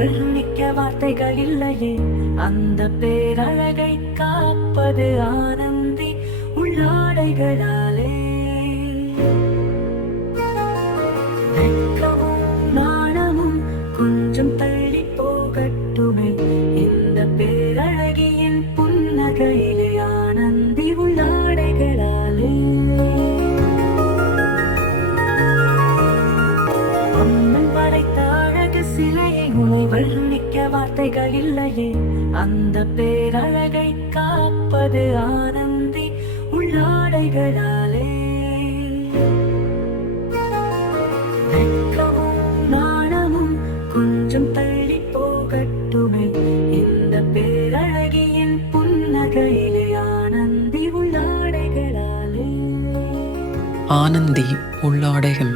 வர்ணிக்க வார்த்தைகள் இல்லையே அந்த பேரழகை காப்பது ஆனந்தி உள்ளாடைகளாலே. வெட்கமும் நாணமும் கொஞ்சம் தள்ளி போகட்டுமே இந்த பேரழகியின் புன்னகையிலே ஆனந்தி உள்ளாடைகளாலே. அம்மன் படைத்த அழகு சிலையை உனை வர்ணிக்க வார்த்தைகள் இல்லையே அந்த பேரழகை காப்பது ஆனந்தி உள்ளாடைகளாலே. வெட்கமும் நாணமும் கொஞ்சம் தள்ளி போகட்டுமே இந்த பேரழகியின் புன்னகையிலே ஆனந்தி உள்ளாடைகளாலே. ஆனந்தி உள்ளாடைகள்